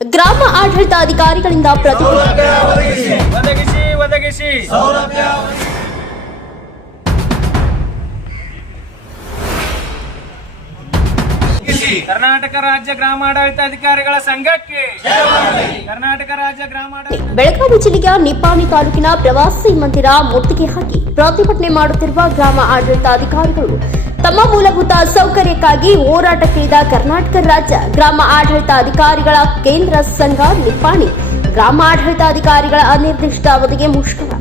ಗ್ರಾಮ ಆಡಳಿತ ಅಧಿಕಾರಿಗಳಿಂದ ಪ್ರತಿಭಟನೆ ಕರ್ನಾಟಕ ರಾಜ್ಯ ಗ್ರಾಮಾಡಳಿತಾಧಿಕಾರಿಗಳ ಸಂಘಕ್ಕೆ. ಕರ್ನಾಟಕ ರಾಜ್ಯ ಗ್ರಾಮಾಡಳಿತ ಬೆಳಗಾವಿ ಜಿಲ್ಲೆಯ ನಿಪ್ಪಾಣಿ ತಾಲೂಕಿನ ಪ್ರವಾಸಿ ಮಂದಿರ ಮುತ್ತಿಗೆ ಹಾಕಿ ಪ್ರತಿಭಟನೆ ಮಾಡುತ್ತಿರುವ ಗ್ರಾಮ ಆಡಳಿತಾಧಿಕಾರಿಗಳು ತಮ್ಮ ಮೂಲಭೂತ ಸೌಕರ್ಯಕ್ಕಾಗಿ ಹೋರಾಟಕ್ಕಿಳಿದ ಕರ್ನಾಟಕ ರಾಜ್ಯ ಗ್ರಾಮ ಆಡಳಿತ ಅಧಿಕಾರಿಗಳ ಕೇಂದ್ರ ಸಂಘ ನಿಪ್ಪಾಣಿ. ಗ್ರಾಮ ಆಡಳಿತಾಧಿಕಾರಿಗಳ ಅನಿರ್ದಿಷ್ಟ ಅವಧಿಗೆ ಮುಷ್ಕರ.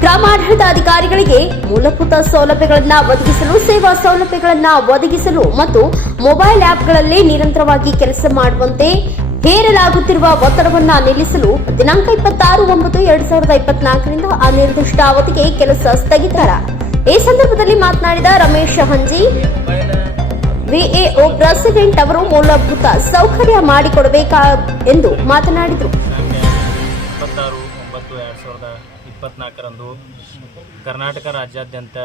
ಗ್ರಾಮಾಡಳಿತಾಧಿಕಾರಿಗಳಿಗೆ ಮೂಲಭೂತ ಸೌಲಭ್ಯಗಳನ್ನು ಒದಗಿಸಲು, ಸೇವಾ ಸೌಲಭ್ಯಗಳನ್ನು ಒದಗಿಸಲು ಮತ್ತು ಮೊಬೈಲ್ ಆಪ್ಗಳಲ್ಲಿ ನಿರಂತರವಾಗಿ ಕೆಲಸ ಮಾಡುವಂತೆ ಹೇರಲಾಗುತ್ತಿರುವ ಒತ್ತಡವನ್ನು ನಿಲ್ಲಿಸಲು ದಿನಾಂಕ ಇಪ್ಪತ್ತಾರು ಒಂಬತ್ತು ಎರಡ್ ಸಾವಿರದ ಇಪ್ಪತ್ನಾಲ್ಕರಿಂದ ಅನಿರ್ದಿಷ್ಟ ಅವಧಿಗೆ ಕೆಲಸ ಸ್ಥಗಿತಾರ. ಈ ಸಂದರ್ಭದಲ್ಲಿ ಮಾತನಾಡಿದ ರಮೇಶ್ ಹಂಜಿ, ವಿಎಒ ಪ್ರೆಸಿಡೆಂಟ್ ಅವರು ಮೂಲಭೂತ ಸೌಕರ್ಯ ಮಾಡಿಕೊಡಬೇಕಾ ಎಂದು ಮಾತನಾಡಿದರು. ಇಪ್ಪತ್ನಾಲ್ಕರಂದು ಕರ್ನಾಟಕ ರಾಜ್ಯಾದ್ಯಂತ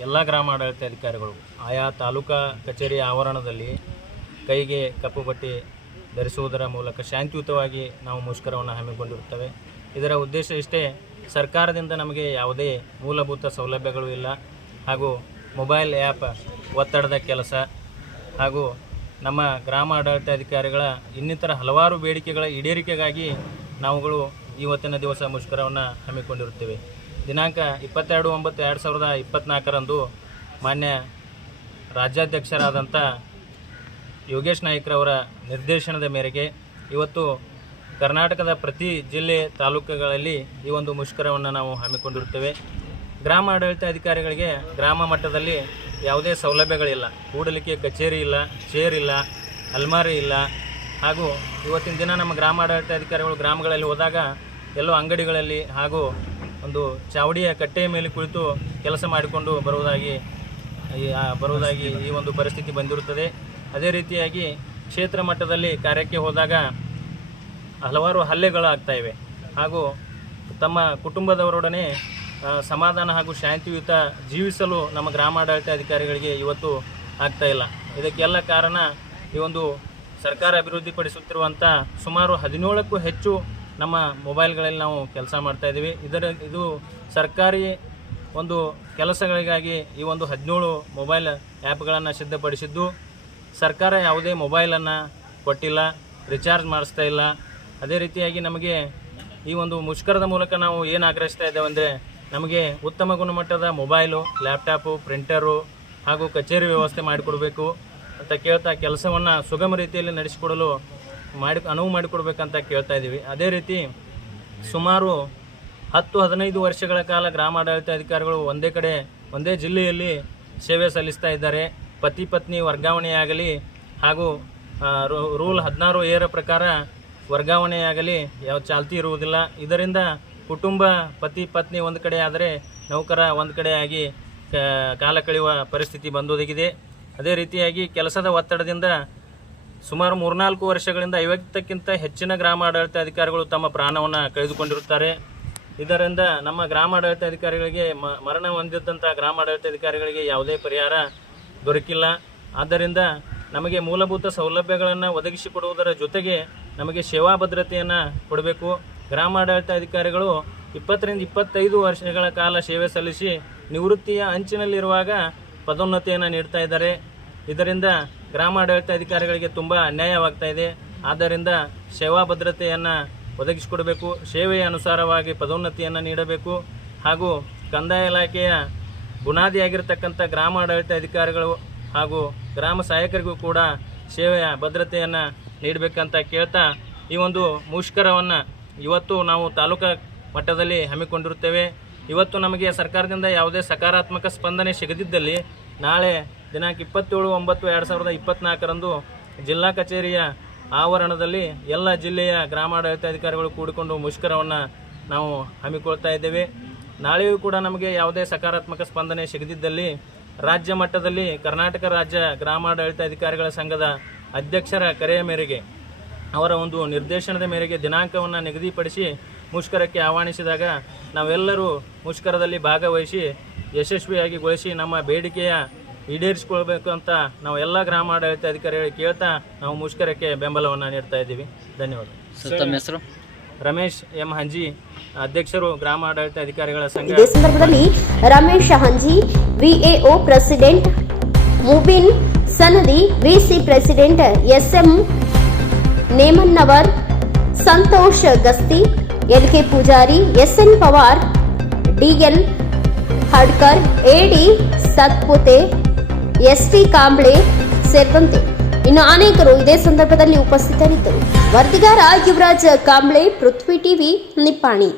ಎಲ್ಲ ಗ್ರಾಮಾಡಳಿತಾಧಿಕಾರಿಗಳು ಆಯಾ ತಾಲೂಕಾ ಕಚೇರಿ ಆವರಣದಲ್ಲಿ ಕೈಗೆ ಕಪ್ಪು ಬಟ್ಟೆ ಧರಿಸುವುದರ ಮೂಲಕ ಶಾಂತಿಯುತವಾಗಿ ನಾವು ಮುಷ್ಕರವನ್ನು ಹಮ್ಮಿಕೊಂಡಿರುತ್ತೇವೆ. ಇದರ ಉದ್ದೇಶ ಇಷ್ಟೇ, ಸರ್ಕಾರದಿಂದ ನಮಗೆ ಯಾವುದೇ ಮೂಲಭೂತ ಸೌಲಭ್ಯಗಳು ಇಲ್ಲ. ಹಾಗೂ ಮೊಬೈಲ್ ಆ್ಯಪ್ ಒತ್ತಡದ ಕೆಲಸ ಹಾಗೂ ನಮ್ಮ ಗ್ರಾಮ ಆಡಳಿತಾಧಿಕಾರಿಗಳ ಇನ್ನಿತರ ಹಲವಾರು ಬೇಡಿಕೆಗಳ ಈಡೇರಿಕೆಗಾಗಿ ನಾವುಗಳು ಇವತ್ತಿನ ದಿವಸ ಮುಷ್ಕರವನ್ನು ಹಮ್ಮಿಕೊಂಡಿರುತ್ತೇವೆ. ದಿನಾಂಕ ಇಪ್ಪತ್ತೆರಡು ಒಂಬತ್ತು ಎರಡು ಸಾವಿರದ ಇಪ್ಪತ್ತ್ನಾಲ್ಕರಂದು ಮಾನ್ಯ ರಾಜ್ಯಾಧ್ಯಕ್ಷರಾದಂಥ ಯೋಗೇಶ್ ನಾಯ್ಕರವರ ನಿರ್ದೇಶನದ ಮೇರೆಗೆ ಇವತ್ತು ಕರ್ನಾಟಕದ ಪ್ರತಿ ಜಿಲ್ಲೆ ತಾಲೂಕುಗಳಲ್ಲಿ ಈ ಒಂದು ಮುಷ್ಕರವನ್ನು ನಾವು ಹಮ್ಮಿಕೊಂಡಿರುತ್ತೇವೆ. ಗ್ರಾಮ ಆಡಳಿತ ಅಧಿಕಾರಿಗಳಿಗೆ ಗ್ರಾಮ ಮಟ್ಟದಲ್ಲಿ ಯಾವುದೇ ಸೌಲಭ್ಯಗಳಿಲ್ಲ. ಕೂಡಲಿಕ್ಕೆ ಕಚೇರಿ ಇಲ್ಲ, ಚೇರ್ ಇಲ್ಲ, ಅಲ್ಮಾರಿ ಇಲ್ಲ ಹಾಗೂ ಇವತ್ತಿನ ದಿನ ನಮ್ಮ ಗ್ರಾಮ ಅಧಿಕಾರಿಗಳು ಗ್ರಾಮಗಳಲ್ಲಿ ಹೋದಾಗ ಎಲ್ಲೋ ಅಂಗಡಿಗಳಲ್ಲಿ ಹಾಗೂ ಒಂದು ಚಾವಡಿಯ ಕಟ್ಟೆಯ ಮೇಲೆ ಕುಳಿತು ಕೆಲಸ ಮಾಡಿಕೊಂಡು ಬರುವುದಾಗಿ ಬರುವುದಾಗಿ ಈ ಒಂದು ಪರಿಸ್ಥಿತಿ ಬಂದಿರುತ್ತದೆ. ಅದೇ ರೀತಿಯಾಗಿ ಕ್ಷೇತ್ರ ಮಟ್ಟದಲ್ಲಿ ಕಾರ್ಯಕ್ಕೆ ಹೋದಾಗ ಹಲವಾರು ಹಲ್ಲೆಗಳಾಗ್ತಾ ಇವೆ. ಹಾಗೂ ತಮ್ಮ ಕುಟುಂಬದವರೊಡನೆ ಸಮಾಧಾನ ಹಾಗೂ ಶಾಂತಿಯುತ ಜೀವಿಸಲು ನಮ್ಮ ಗ್ರಾಮಾಡಳಿತ ಅಧಿಕಾರಿಗಳಿಗೆ ಇವತ್ತು ಆಗ್ತಾ ಇಲ್ಲ. ಇದಕ್ಕೆಲ್ಲ ಕಾರಣ ಈ ಒಂದು ಸರ್ಕಾರ ಅಭಿವೃದ್ಧಿಪಡಿಸುತ್ತಿರುವಂಥ ಸುಮಾರು ಹದಿನೇಳಕ್ಕೂ ಹೆಚ್ಚು ನಮ್ಮ ಮೊಬೈಲ್ಗಳಲ್ಲಿ ನಾವು ಕೆಲಸ ಮಾಡ್ತಾ ಇದ್ದೀವಿ. ಇದರ, ಇದು ಸರ್ಕಾರಿ ಒಂದು ಕೆಲಸಗಳಿಗಾಗಿ ಈ ಒಂದು ಹದಿನೇಳು ಮೊಬೈಲ್ ಆ್ಯಪ್ಗಳನ್ನು ಸಿದ್ಧಪಡಿಸಿದ್ದು. ಸರ್ಕಾರ ಯಾವುದೇ ಮೊಬೈಲನ್ನು ಕೊಟ್ಟಿಲ್ಲ, ರಿಚಾರ್ಜ್ ಮಾಡಿಸ್ತಾ ಇಲ್ಲ. ಅದೇ ರೀತಿಯಾಗಿ ನಮಗೆ ಈ ಒಂದು ಮುಷ್ಕರದ ಮೂಲಕ ನಾವು ಏನು ಆಗ್ರಹಿಸ್ತಾ ಇದ್ದೇವೆ ಅಂದರೆ ನಮಗೆ ಉತ್ತಮ ಗುಣಮಟ್ಟದ ಮೊಬೈಲು, ಲ್ಯಾಪ್ಟಾಪು, ಪ್ರಿಂಟರು ಹಾಗೂ ಕಚೇರಿ ವ್ಯವಸ್ಥೆ ಮಾಡಿಕೊಡ್ಬೇಕು. ಅಂತ ಕೇಳ್ತಾ ಕೆಲಸವನ್ನು ಸುಗಮ ರೀತಿಯಲ್ಲಿ ನಡೆಸಿಕೊಡಲು ಮಾಡಿ ಅನುವು ಮಾಡಿಕೊಡ್ಬೇಕಂತ ಕೇಳ್ತಾ ಇದ್ದೀವಿ. ಅದೇ ರೀತಿ ಸುಮಾರು ಹತ್ತು, ಹದಿನೈದು ವರ್ಷಗಳ ಕಾಲ ಗ್ರಾಮಾಡಳಿತಾಧಿಕಾರಿಗಳು ಒಂದೇ ಕಡೆ, ಒಂದೇ ಜಿಲ್ಲೆಯಲ್ಲಿ ಸೇವೆ ಸಲ್ಲಿಸ್ತಾ ಇದ್ದಾರೆ. ಪತಿ ಪತ್ನಿ ವರ್ಗಾವಣೆಯಾಗಲಿ ಹಾಗೂ ರೂಲ್ ಹದಿನಾರು ಏರ ಪ್ರಕಾರ ವರ್ಗಾವಣೆಯಾಗಲಿ ಯಾವ ಚಾಲ್ತಿ ಇರುವುದಿಲ್ಲ. ಇದರಿಂದ ಕುಟುಂಬ ಪತಿ ಪತ್ನಿ ಒಂದು ಕಡೆ ಆದರೆ ನೌಕರ ಒಂದು ಕಡೆ ಆಗಿ ಕಾಲ ಕಳೆಯುವ ಪರಿಸ್ಥಿತಿ ಬಂದೊದಗಿದೆ. ಅದೇ ರೀತಿಯಾಗಿ ಕೆಲಸದ ಒತ್ತಡದಿಂದ ಸುಮಾರು ಮೂರ್ನಾಲ್ಕು ವರ್ಷಗಳಿಂದ ಐವತ್ತಕ್ಕಿಂತ ಹೆಚ್ಚಿನ ಗ್ರಾಮ ಆಡಳಿತಾಧಿಕಾರಿಗಳು ತಮ್ಮ ಪ್ರಾಣವನ್ನು ಕಳೆದುಕೊಂಡಿರುತ್ತಾರೆ. ಇದರಿಂದ ನಮ್ಮ ಗ್ರಾಮ ಆಡಳಿತ ಅಧಿಕಾರಿಗಳಿಗೆ ಮರಣ ಹೊಂದಿದ್ದಂಥ ಗ್ರಾಮ ಆಡಳಿತಾಧಿಕಾರಿಗಳಿಗೆ ಯಾವುದೇ ಪರಿಹಾರ ದೊರಕಿಲ್ಲ. ಆದ್ದರಿಂದ ನಮಗೆ ಮೂಲಭೂತ ಸೌಲಭ್ಯಗಳನ್ನು ಒದಗಿಸಿಕೊಡುವುದರ ಜೊತೆಗೆ ನಮಗೆ ಸೇವಾ ಭದ್ರತೆಯನ್ನು ಕೊಡಬೇಕು. ಗ್ರಾಮ ಆಡಳಿತಾಧಿಕಾರಿಗಳು ಇಪ್ಪತ್ತರಿಂದ ಇಪ್ಪತ್ತೈದು ವರ್ಷಗಳ ಕಾಲ ಸೇವೆ ಸಲ್ಲಿಸಿ ನಿವೃತ್ತಿಯ ಅಂಚಿನಲ್ಲಿರುವಾಗ ಪದೋನ್ನತಿಯನ್ನು ನೀಡ್ತಾ ಇದ್ದಾರೆ. ಇದರಿಂದ ಗ್ರಾಮ ಆಡಳಿತಾಧಿಕಾರಿಗಳಿಗೆ ತುಂಬ ಅನ್ಯಾಯವಾಗ್ತಾ ಇದೆ. ಆದ್ದರಿಂದ ಸೇವಾ ಭದ್ರತೆಯನ್ನು ಒದಗಿಸಿಕೊಡಬೇಕು. ಸೇವೆಯ ಅನುಸಾರವಾಗಿ ಪದೋನ್ನತಿಯನ್ನು ನೀಡಬೇಕು. ಹಾಗೂ ಕಂದಾಯ ಇಲಾಖೆಯ ಬುನಾದಿಯಾಗಿರ್ತಕ್ಕಂಥ ಗ್ರಾಮ ಆಡಳಿತಾಧಿಕಾರಿಗಳು ಹಾಗೂ ಗ್ರಾಮ ಸಹಾಯಕರಿಗೂ ಕೂಡ ಸೇವೆಯ ಭದ್ರತೆಯನ್ನು ನೀಡಬೇಕಂತ ಕೇಳ್ತಾ ಈ ಒಂದು ಮುಷ್ಕರವನ್ನು ಇವತ್ತು ನಾವು ತಾಲೂಕಾ ಮಟ್ಟದಲ್ಲಿ ಹಮ್ಮಿಕೊಂಡಿರುತ್ತೇವೆ. ಇವತ್ತು ನಮಗೆ ಸರ್ಕಾರದಿಂದ ಯಾವುದೇ ಸಕಾರಾತ್ಮಕ ಸ್ಪಂದನೆ ಸಿಗದಿದ್ದಲ್ಲಿ ನಾಳೆ ದಿನಾಂಕ ಇಪ್ಪತ್ತೇಳು, ಒಂಬತ್ತು, ಎರಡು ಸಾವಿರದ ಇಪ್ಪತ್ತ್ನಾಲ್ಕರಂದು ಜಿಲ್ಲಾ ಕಚೇರಿಯ ಆವರಣದಲ್ಲಿ ಎಲ್ಲ ಜಿಲ್ಲೆಯ ಗ್ರಾಮಾಡಳಿತಾಧಿಕಾರಿಗಳು ಕೂಡಿಕೊಂಡು ಮುಷ್ಕರವನ್ನು ನಾವು ಹಮ್ಮಿಕೊಳ್ತಾ ಇದ್ದೇವೆ. ನಾಳೆಯೂ ಕೂಡ ನಮಗೆ ಯಾವುದೇ ಸಕಾರಾತ್ಮಕ ಸ್ಪಂದನೆ ಸಿಗದಿದ್ದಲ್ಲಿ ರಾಜ್ಯ ಮಟ್ಟದಲ್ಲಿ ಕರ್ನಾಟಕ ರಾಜ್ಯ ಗ್ರಾಮಾಡಳಿತಾಧಿಕಾರಿಗಳ ಸಂಘದ ಅಧ್ಯಕ್ಷರ ಕರೆಯ ಮೇರೆಗೆ ಅವರ ಒಂದು ನಿರ್ದೇಶನದ ಮೇರೆಗೆ ದಿನಾಂಕವನ್ನು ನಿಗದಿಪಡಿಸಿ ಮುಷ್ಕರಕ್ಕೆ ಆಹ್ವಾನಿಸಿದಾಗ ನಾವೆಲ್ಲರೂ ಮುಷ್ಕರದಲ್ಲಿ ಭಾಗವಹಿಸಿ ಯಶಸ್ವಿಯಾಗಿಗೊಳಿಸಿ ನಮ್ಮ ಬೇಡಿಕೆಯ ಈಡೇರಿಸಿಕೊಳ್ಬೇಕು ಅಂತ ನಾವು ಎಲ್ಲ ಗ್ರಾಮಾಡಳಿತ ಅಧಿಕಾರಿಗಳು ಕೇಳ್ತಾ ನಾವು ಮುಷ್ಕರಕ್ಕೆ ಬೆಂಬಲವನ್ನು ನೀಡ್ತಾ ಇದ್ದೀವಿ. ಧನ್ಯವಾದ. ಸರ್ ತಮ್ಮ ಹೆಸರು? ರಮೇಶ್ ಎಂ ಹಂಜಿ ಅಧ್ಯಕ್ಷರು ಗ್ರಾಮಾಡಳಿತ ಅಧಿಕಾರಿಗಳ ಸಂಘ. ಇದೇ ಸಂದರ್ಭದಲ್ಲಿ Ramesh Hanji VAO president Mubin Sanadi VC president SM Nemannavar Santosh Gasti LK Pujari S N Pawar, DL Hadkar, AD Satpute S T Kamble ಸೇರಿದಂತೆ ಇನ್ನು ಅನೇಕರು ಇದೇ ಸಂದರ್ಭದಲ್ಲಿ ಉಪಸ್ಥಿತರಿದ್ದರು. ವರದಿಗಾರ ಯುವರಾಜ್ ಕಾಂಬ್ಳೆ, ಪೃಥ್ವಿ ಟಿವಿ ನಿಪ್ಪಾಣಿ.